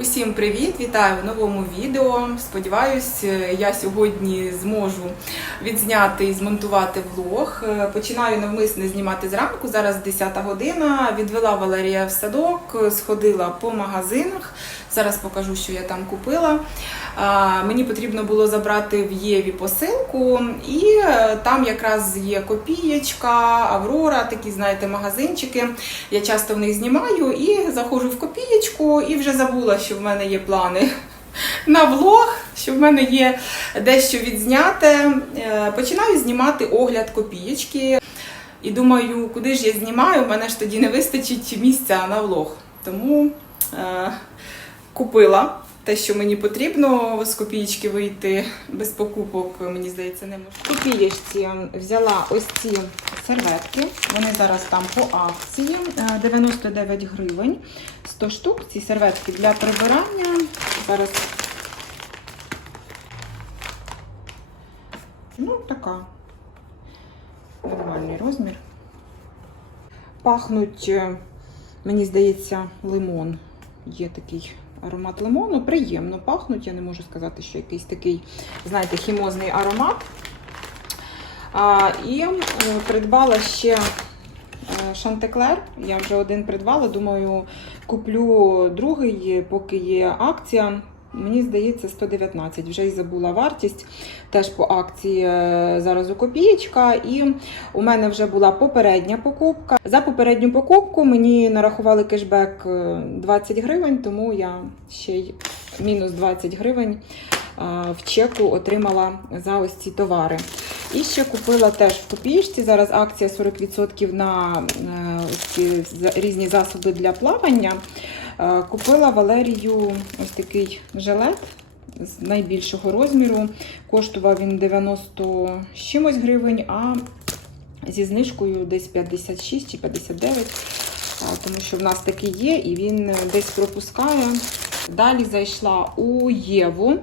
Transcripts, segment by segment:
Усім привіт! Вітаю в новому відео. Сподіваюсь, я сьогодні зможу відзняти і змонтувати влог. Е, Починаю навмисне знімати зранку. Зараз 10 година. Відвела Валерія в садок, сходила по магазинах. Зараз покажу, що я там купила. Мені потрібно було забрати в Єві посилку, і е, там якраз є копієчка, Аврора, такі, знаєте, магазинчики. Я часто в них знімаю і заходжу в копієчку і вже забула, що в мене є плани на влог, що в мене є дещо відзняте. Е, Починаю знімати огляд копієчки. І думаю, куди ж я знімаю, в мене ж тоді не вистачить місця на влог. Тому е, купила те, що мені потрібно з копієчки вийти без покупок, мені здається, не можна. В копієчці взяла ось ці серветки. Вони зараз там по акції. е, 99 гривень. 100 штук. Ці серветки для прибирання. Зараз. Ну, така. Нормальний розмір. Пахнуть, е, мені здається, лимон. Є такий аромат лимону. Приємно пахнуть. Я не можу сказати, що якийсь такий, знаєте, хімозний аромат. А, і е, придбала ще е, шантеклер. Я вже один придбала. Думаю, куплю другий, поки є акція. Мені здається, 119. Вже й забула вартість. Теж по акції е, зараз у копієчка. І у мене вже була попередня покупка. За попередню покупку мені нарахували кешбек е, 20 гривень, тому я ще й мінус 20 гривень е, в чеку отримала за ось ці товари. І ще купила теж в копієчці. Зараз акція 40% на е, різні засоби для плавання. Е, Купила Валерію ось такий жилет з найбільшого розміру. Коштував він 90 з чимось гривень, а зі знижкою десь 56 чи 59, тому що в нас такий є, і він е, десь пропускає. Далі зайшла у Єву.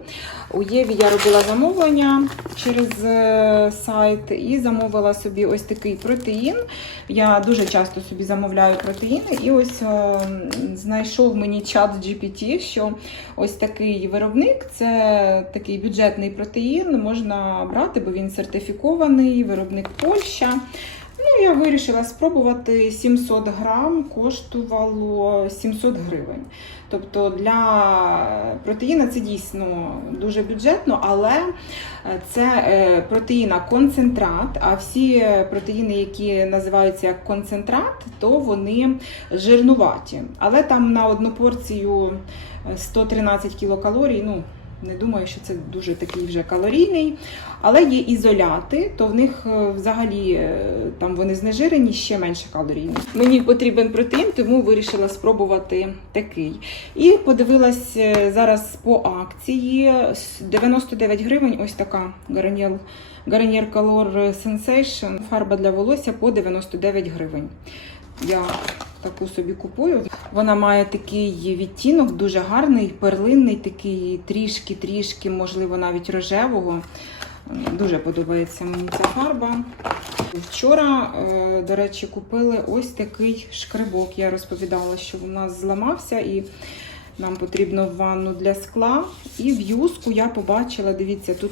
У Єві я робила замовлення через е, сайт і замовила собі ось такий протеїн. Я дуже часто собі замовляю протеїни, і ось е, знайшов мені чат GPT, що ось такий виробник це такий бюджетний протеїн, можна брати, бо він сертифікований, виробник Польща. Ну, я вирішила спробувати 700 грам, коштувало 700 гривень. Тобто для протеїна це дійсно дуже бюджетно, але це е, протеїна концентрат. А всі протеїни, які називаються як концентрат, то вони жирнуваті. Але там на одну порцію е, 113 кілокалорій. Ну, не думаю, що це дуже такий вже калорійний. Але є ізоляти, то в них е, взагалі е, там вони знежирені ще менше калорійні. Мені потрібен протеїн, тому вирішила спробувати такий. І подивилась е, зараз по акції 99 гривень. Ось така Garnier, Garnier Color Sensation. Фарба для волосся по 99 гривень. Я таку собі купую. Вона має такий відтінок, дуже гарний, перлинний, такий трішки-трішки, можливо, навіть рожевого. Дуже подобається мені ця фарба. Вчора, е, до речі, купили ось такий шкребок. Я розповідала, що у нас зламався і нам потрібно ванну для скла. І в юску я побачила, дивіться, тут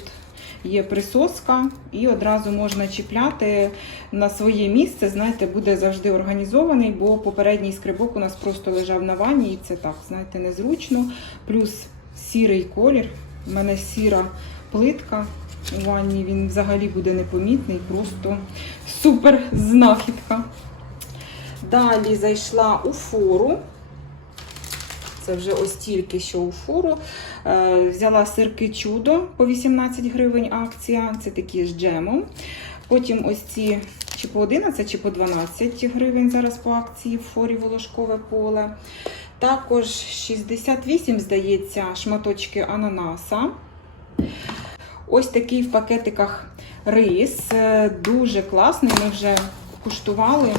є присоска, і одразу можна чіпляти на своє місце. Знаєте, буде завжди організований, бо попередній скребок у нас просто лежав на ванні, і це так, знаєте, незручно. Плюс сірий колір. У мене сіра плитка у ванні, він взагалі буде непомітний, просто супер знахідка. Далі зайшла у фору. Це вже ось тільки що у фуру. Е, взяла сирки чудо по 18 гривень акція. Це такі з джемом. Потім ось ці чи по 11, чи по 12 гривень зараз по акції в форі волошкове поле. Також 68, здається, шматочки ананаса. Ось такий в пакетиках рис. Е, Дуже класний. Ми вже куштували.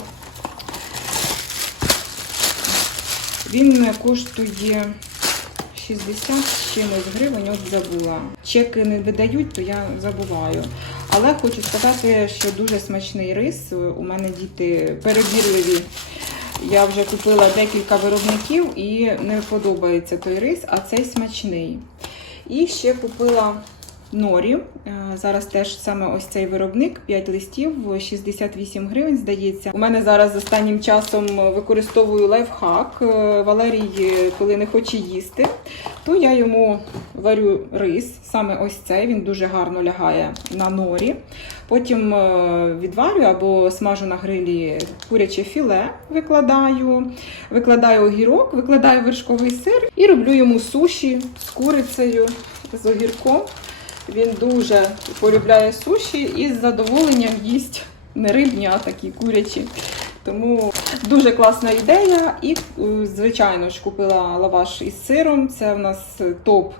Він коштує 60 з чимось гривень, от забула. Чеки не видають, то я забуваю. Але хочу сказати, що дуже смачний рис. У мене діти перебірливі Я вже купила декілька виробників і не подобається той рис, а цей смачний. І ще купила норі. Е, Зараз теж саме ось цей виробник, 5 листів, 68 гривень, здається. У мене зараз останнім часом використовую лайфхак. Е, Валерій, е, коли не хоче їсти, то я йому варю рис, саме ось цей, він дуже гарно лягає на норі. Потім відварю або смажу на грилі куряче філе, викладаю, викладаю огірок, викладаю вершковий сир і роблю йому суші з курицею, з огірком. Він дуже полюбляє суші і з задоволенням їсть не рибні, а такі курячі. Тому дуже класна ідея. І, е, звичайно ж, купила лаваш із сиром. Це в нас топ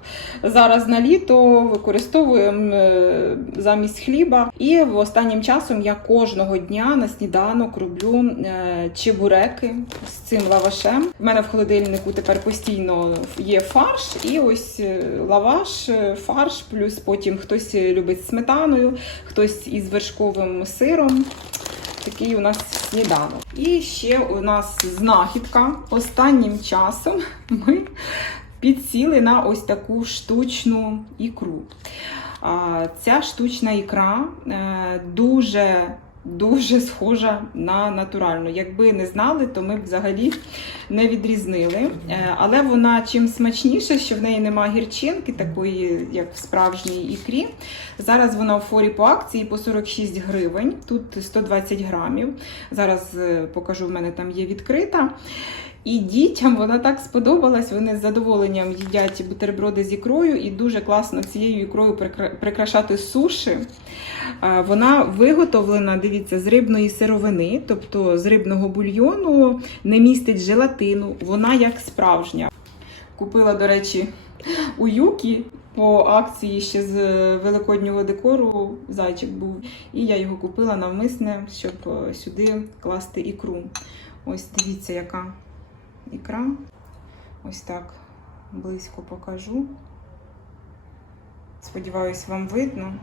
зараз на літо. Використовуємо е, замість хліба. І в останнім часом я кожного дня на сніданок роблю е, чебуреки з цим лавашем. У мене в холодильнику тепер постійно є фарш, і ось лаваш, фарш, плюс потім хтось любить сметаною, хтось із вершковим сиром. Такий у нас сніданок. І ще у нас знахідка. Останнім часом ми підсіли на ось таку штучну ікру. Ця штучна ікра е, дуже дуже схожа на натуральну. Якби не знали, то ми б взагалі не відрізнили. Е, Але вона чим смачніша, що в неї нема гірчинки, такої, як в справжній ікрі. Зараз вона у форі по акції по 46 гривень, тут 120 грамів. Зараз е, покажу, в мене там є відкрита. І дітям вона так сподобалась. Вони з задоволенням їдять бутерброди з ікрою, і дуже класно цією ікрою прикрашати суші. Вона виготовлена, дивіться, з рибної сировини, тобто з рибного бульйону, не містить желатину. Вона як справжня. Купила, до речі, у Юкі по акції ще з великоднього декору зайчик був. І я його купила навмисне, щоб е, сюди класти ікру. Ось дивіться, яка ікра. Ось так близько покажу. Сподіваюсь, вам видно.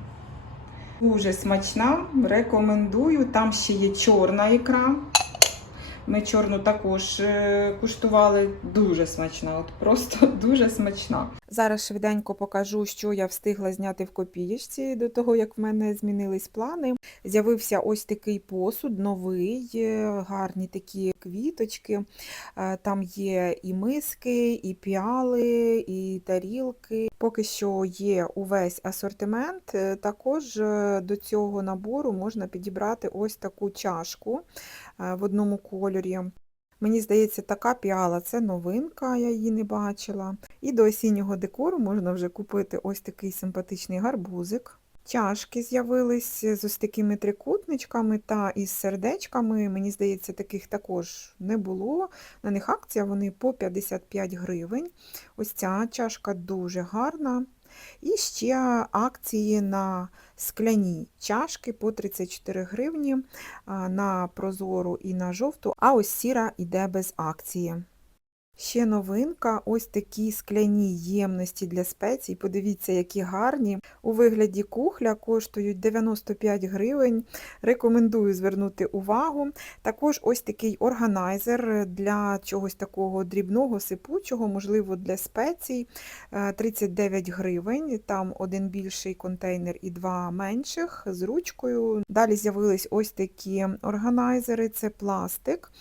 Дуже смачна, рекомендую. Там ще є чорна ікра. Ми чорну також е, куштували. Дуже смачна, от просто дуже смачна. Зараз швиденько покажу, що я встигла зняти в копієчці до того, як в мене змінились плани. З'явився ось такий посуд, новий, е, гарні такі квіточки. Е, Там є і миски, і піали, і тарілки. Поки що є увесь асортимент. Також до цього набору можна підібрати ось таку чашку в одному кольорі. Мені здається, така піала це новинка, я її не бачила. І до осіннього декору можна вже купити ось такий симпатичний гарбузик. Чашки з'явились з ось такими трикутничками та із сердечками. Мені здається, таких також не було. На них акція вони по 55 гривень. Ось ця чашка дуже гарна. І ще акції на скляні чашки по 34 гривні на прозору і на жовту, а ось сіра йде без акції. Ще новинка, ось такі скляні ємності для спецій. Подивіться, які гарні. У вигляді кухля коштують 95 гривень. Рекомендую звернути увагу. Також ось такий органайзер для чогось такого дрібного, сипучого, можливо, для спецій. Е, 39 гривень. Там один більший контейнер і два менших з ручкою. Далі з'явились ось такі органайзери, це пластик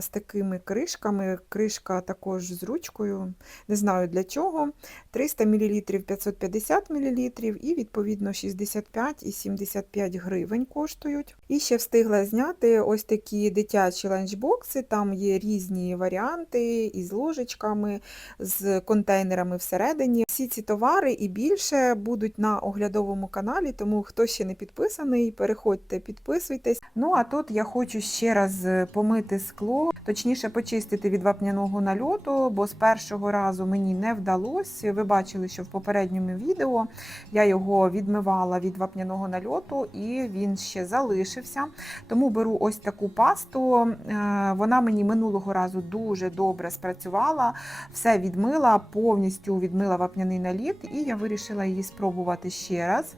з такими кришками. Кришка також з ручкою. Не знаю для чого. 300 мл, 550 мл і відповідно 65 і 75 гривень коштують. І ще встигла зняти ось такі дитячі ланчбокси. Там є різні варіанти із ложечками, з контейнерами всередині. Всі ці товари і більше будуть на оглядовому каналі, тому хто ще не підписаний, переходьте, підписуйтесь. Ну а тут я хочу ще раз помити скло, точніше почистити від вапняного нальоту, бо з першого разу мені не вдалося. Ви бачили, що в попередньому відео я його відмивала від вапняного нальоту і він ще залишився. Тому беру ось таку пасту. Е, Вона мені минулого разу дуже добре спрацювала, все відмила, повністю відмила вапняний наліт, і я вирішила її спробувати ще раз.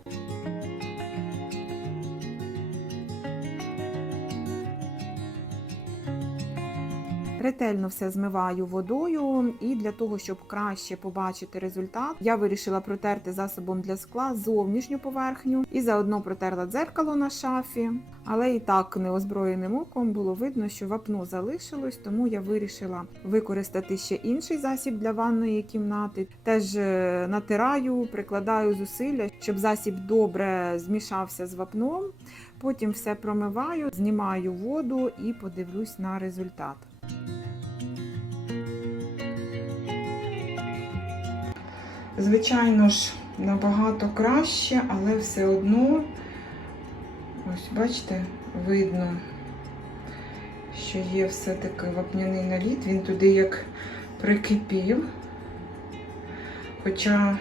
Ретельно все змиваю водою, і для того, щоб краще побачити результат, я вирішила протерти засобом для скла зовнішню поверхню і заодно протерла дзеркало на шафі. Але і так неозброєним оком було видно, що вапно залишилось, тому я вирішила використати ще інший засіб для ванної кімнати. Теж е, натираю, прикладаю зусилля, щоб засіб добре змішався з вапном. Потім все промиваю, знімаю воду і подивлюсь на результат. Звичайно ж, набагато краще, але все одно, ось бачите, видно, що є все-таки вапняний наліт, він туди як прикипів. Хоча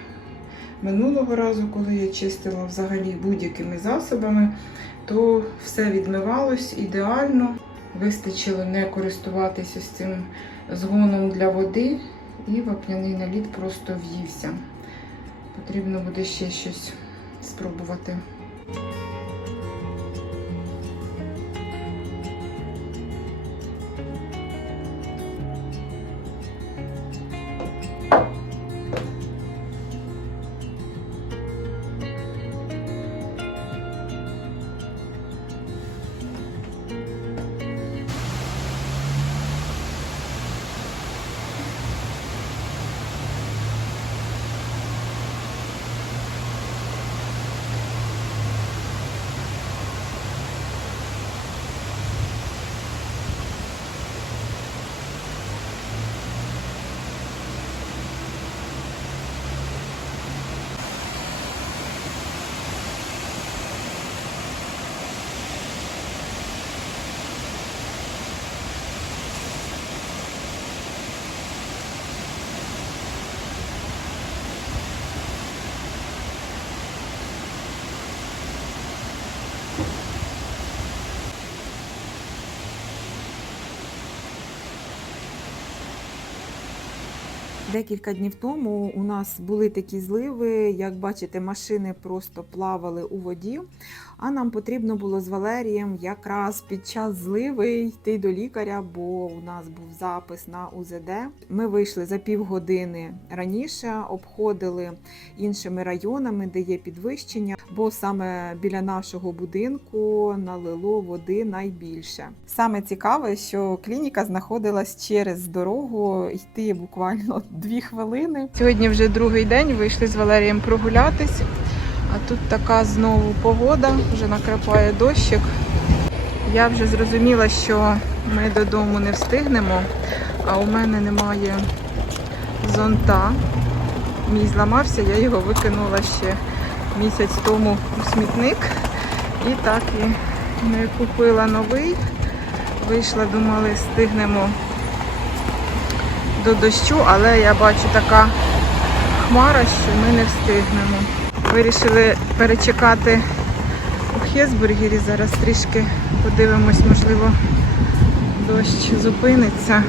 минулого разу, коли я чистила взагалі будь-якими засобами, то все відмивалось ідеально. Вистачило не користуватися цим згоном для води, і вапняний наліт просто в'ївся. Потрібно буде ще щось спробувати. Декілька днів тому у нас були такі зливи. Як бачите, машини просто плавали у воді. А нам потрібно було з Валерієм якраз під час зливи йти до лікаря, бо у нас був запис на УЗД. Ми вийшли за півгодини раніше, обходили іншими районами, де є підвищення, бо саме біля нашого будинку налило води найбільше. Саме цікаве, що клініка знаходилась через дорогу, йти буквально дві хвилини. Сьогодні вже другий день вийшли з Валерієм прогулятись. А тут така знову погода, вже накрапає дощик. Я вже зрозуміла, що ми додому не встигнемо, а у мене немає зонта. Мій зламався, я його викинула ще місяць тому у смітник. І так і не купила новий. Вийшла, думали, встигнемо до дощу, але я бачу така хмара, що ми не встигнемо. Вирішили перечекати у Хесбургері. Зараз трішки подивимось, можливо, дощ зупиниться.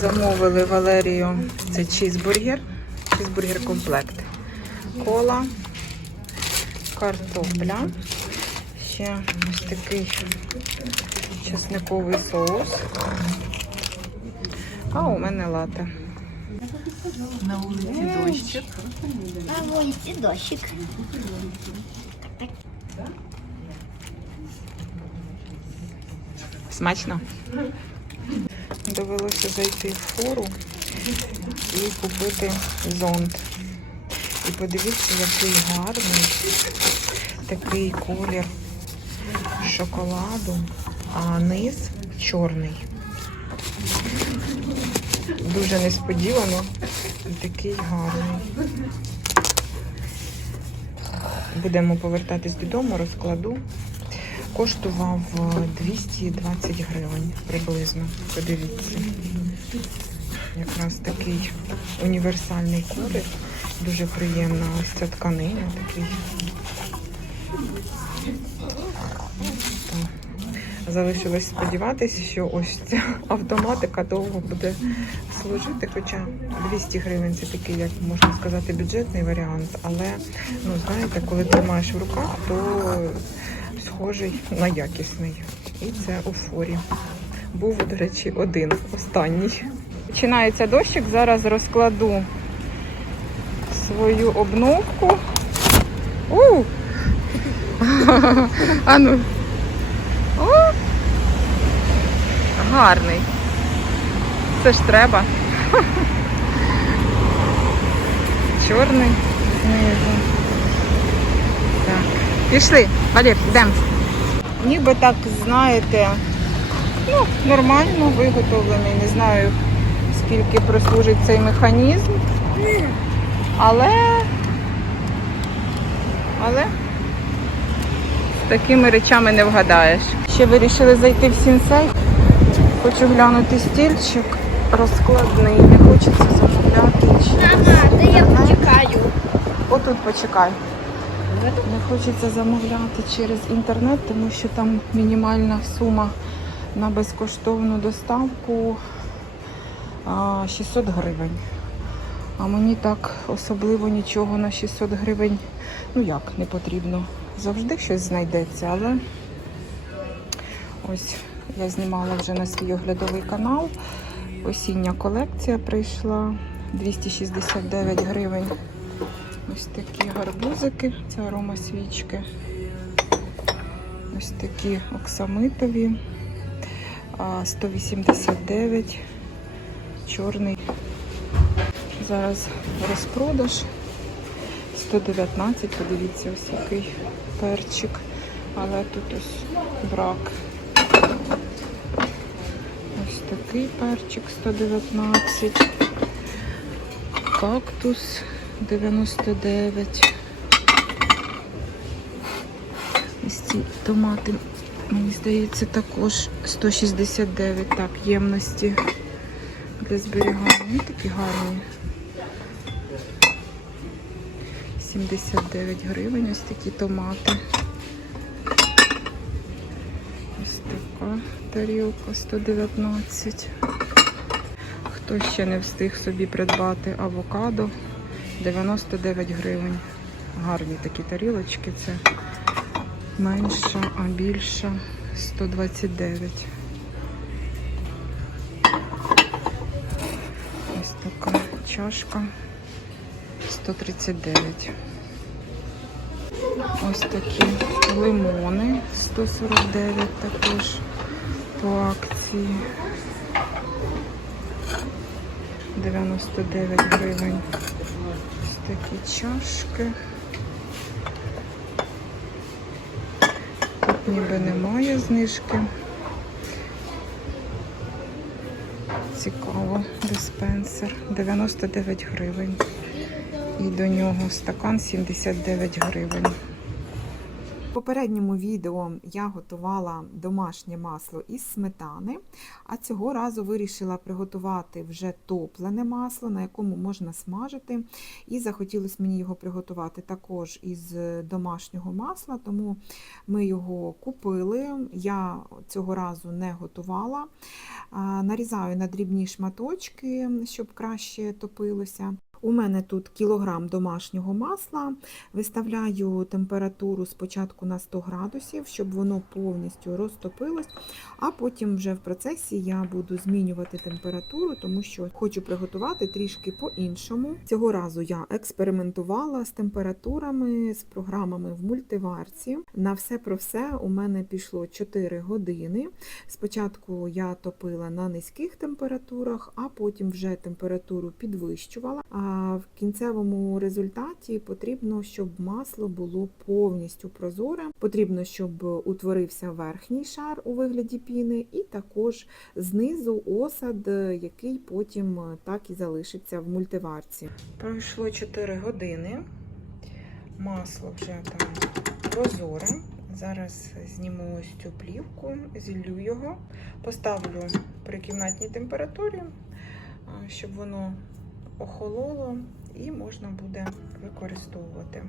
Замовили Валерію це чізбургер, чізбургер комплект. Кола, картопля, ще ось такий чесниковий соус. А у мене лате. На вулиці дощик. На вулиці дощик. Смачно. Довелося зайти в фору і купити зонт. І подивіться, який гарний такий колір шоколаду, а низ чорний. Дуже несподівано і такий гарний. будемо повертатись додому, розкладу. Коштував е, 220 гривень приблизно. Подивіться. Якраз такий універсальний колір. Дуже приємна ось ця тканина такий. Залишилось сподіватися, що ось ця автоматика довго буде служити. Хоча 200 гривень це такий, як можна сказати, бюджетний варіант. Але ну знаєте, коли тримаєш в руках, то схожий на якісний. І це у форі. Був, до речі, один останній. Починається дощик. Зараз розкладу свою обновку. У! А ну. О! Гарний. Це ж треба. Чорний знизу. Так. Пішли, Валер, йдемо. Ніби так, знаєте, ну, нормально виготовлений. Не знаю, скільки прослужить цей механізм. Але. Але з такими речами не вгадаєш. Ще вирішили зайти в сінсей. Хочу глянути стільчик розкладний. Не хочеться замовляти. Ага, да я почекаю. Отут почекай. Не хочеться замовляти через інтернет, тому що там мінімальна сума на безкоштовну доставку 600 гривень. А мені так особливо нічого на 600 гривень, ну як, не потрібно. Завжди щось знайдеться, але ось я знімала вже на свій оглядовий канал. Осіння колекція прийшла 269 гривень. Ось такі гарбузики, це арома свічки. Ось такі оксамитові. 189. Чорний. Зараз розпродаж. 119, подивіться, ось який перчик. Але тут ось брак. Ось такий перчик 119. Кактус 99. Ось ці томати, мені здається, також 169 так, ємності для зберігання. Вони такі гарні. 79 гривень, ось такі томати. Ось така тарілка 119. Хто ще не встиг собі придбати авокадо 99 гривень. Гарні такі тарілочки. Це менша, а більша 129. Ось така чашка 139. Ось такі лимони 149 також по акції. 99 гривень. Такі чашки. Тут ніби немає знижки. Цікаво, диспенсер. 99 гривень. І до нього стакан 79 гривень. Попередньому відео я готувала домашнє масло із сметани, а цього разу вирішила приготувати вже топлене масло, на якому можна смажити. І захотілося мені його приготувати також із домашнього масла, тому ми його купили. Я цього разу не готувала. Нарізаю на дрібні шматочки, щоб краще топилося. У мене тут кілограм домашнього масла. Виставляю температуру спочатку на 100 градусів, щоб воно повністю розтопилось, а потім вже в процесі я буду змінювати температуру, тому що хочу приготувати трішки по-іншому. Цього разу я експериментувала з температурами, з програмами в мультиварці. На все про все у мене пішло 4 години. Спочатку я топила на низьких температурах, а потім вже температуру підвищувала. В кінцевому результаті потрібно, щоб масло було повністю прозоре. Потрібно, щоб утворився верхній шар у вигляді піни, і також знизу осад, який потім так і залишиться в мультиварці. Пройшло 4 години. масло вже там прозоре. Зараз зніму ось цю плівку, зіллю його, поставлю при кімнатній температурі, щоб воно охололо і можна буде використовувати.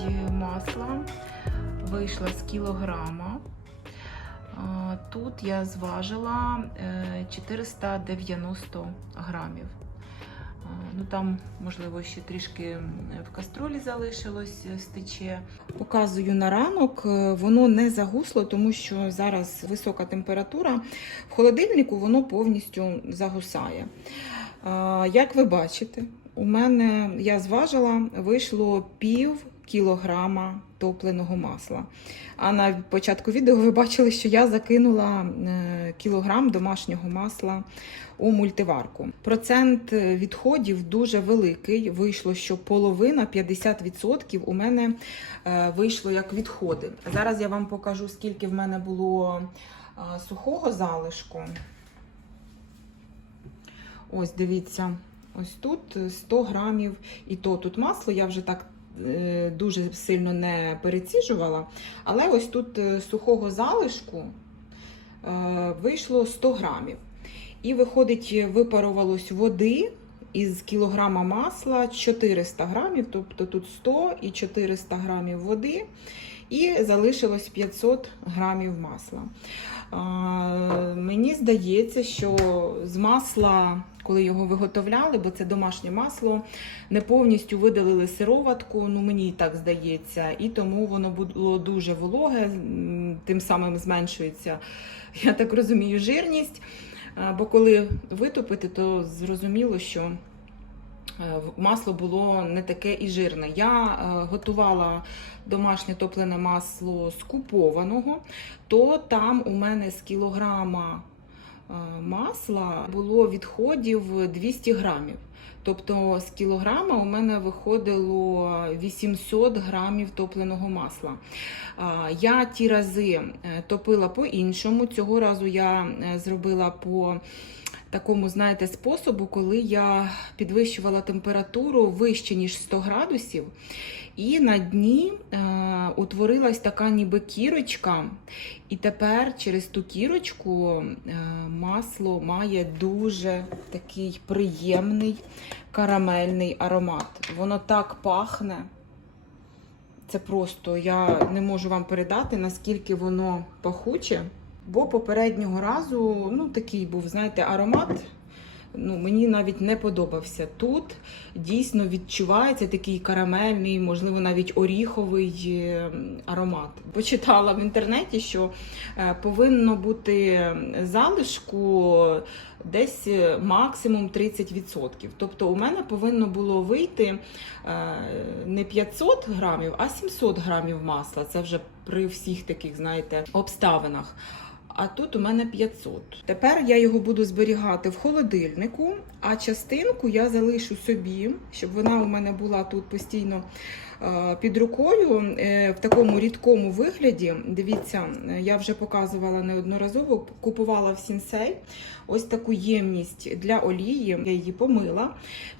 Е, масла вийшла з кілограма. Тут я зважила е, 490 грамів. Ну там, можливо, ще трішки в каструлі залишилось е, стече. Показую на ранок, е, воно не загусло, тому що зараз висока температура. В холодильнику воно повністю загусає. Як ви бачите, у мене я зважила, вийшло пів кілограма топленого масла. А на початку відео ви бачили, що я закинула е, кілограм домашнього масла у мультиварку. Процент відходів дуже великий. Вийшло, що половина 50% у мене е, вийшло як відходи. Зараз я вам покажу, скільки в мене було е, сухого залишку. Ось дивіться, ось тут 100 грамів, і то тут масло, я вже так е, дуже сильно не переціжувала. Але ось тут е, сухого залишку е, вийшло 100 грамів. І виходить, випарувалось води із кілограма масла 400 грамів, тобто тут 100 і 400 грамів води, і залишилось 500 грамів масла. Мені здається, що з масла, коли його виготовляли, бо це домашнє масло, не повністю видалили сироватку, ну мені так здається, і тому воно було дуже вологе, тим самим зменшується, я так розумію, жирність. Бо коли витопити, то зрозуміло, що масло було не таке і жирне. Я е, готувала домашнє топлене масло з купованого, то там у мене з кілограма е, масла було відходів 200 грамів. Тобто з кілограма у мене виходило 800 грамів топленого масла. Я ті рази е, топила по-іншому. Цього разу я е, зробила по такому, знаєте, способу, коли я підвищувала температуру вище, ніж 100 градусів. І на дні е, утворилась така ніби кірочка. І тепер через ту кірочку е, масло має дуже такий приємний карамельний аромат. Воно так пахне. Це просто я не можу вам передати, наскільки воно пахуче. Бо попереднього разу ну, такий був, знаєте, аромат. Ну, мені навіть не подобався. Тут дійсно відчувається такий карамельний, можливо, навіть оріховий е, аромат. Почитала в інтернеті, що е, повинно бути залишку десь е, максимум 30%. Тобто у мене повинно було вийти е, не 500 грамів, а 700 грамів масла. Це вже при всіх таких, знаєте, обставинах. А тут у мене 500. Тепер я його буду зберігати в холодильнику, а частинку я залишу собі, щоб вона у мене була тут постійно під рукою е, в такому рідкому вигляді. Дивіться, е, я вже показувала неодноразово, купувала в сінсей ось таку ємність для олії. Я її помила.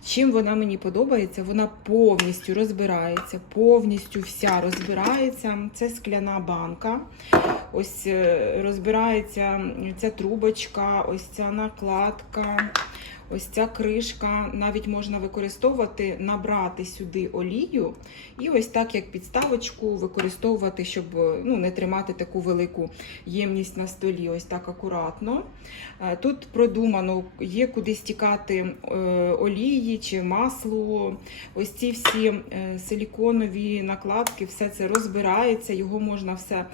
Чим вона мені подобається, вона повністю розбирається, повністю вся розбирається. Це скляна банка. Ось е, розбирається ця трубочка, ось ця накладка. Ось ця кришка навіть можна використовувати, набрати сюди олію, і ось так як підставочку використовувати, щоб ну, не тримати таку велику ємність на столі. Ось так акуратно. Е, Тут продумано, є куди стікати е, олії чи масло. Ось ці всі е, силіконові накладки, все це розбирається, його можна все.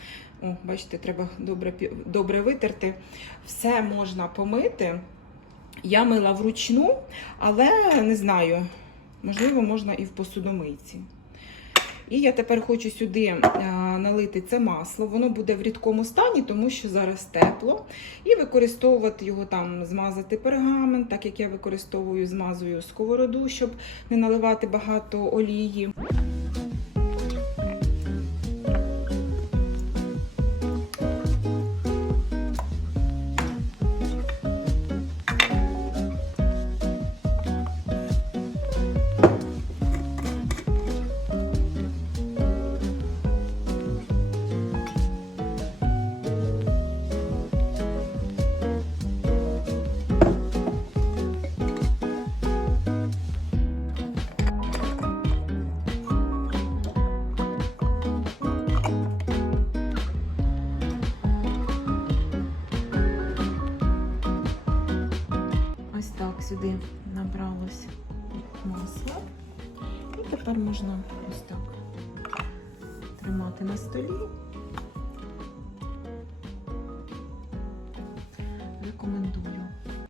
О, бачите, треба добре, добре витерти. Все можна помити. Я мила вручну, але не знаю, можливо, можна і в посудомийці. І я тепер хочу сюди е, налити це масло. Воно буде в рідкому стані, тому що зараз тепло. І використовувати його там, змазати пергамент, так як я використовую, змазую сковороду, щоб не наливати багато олії.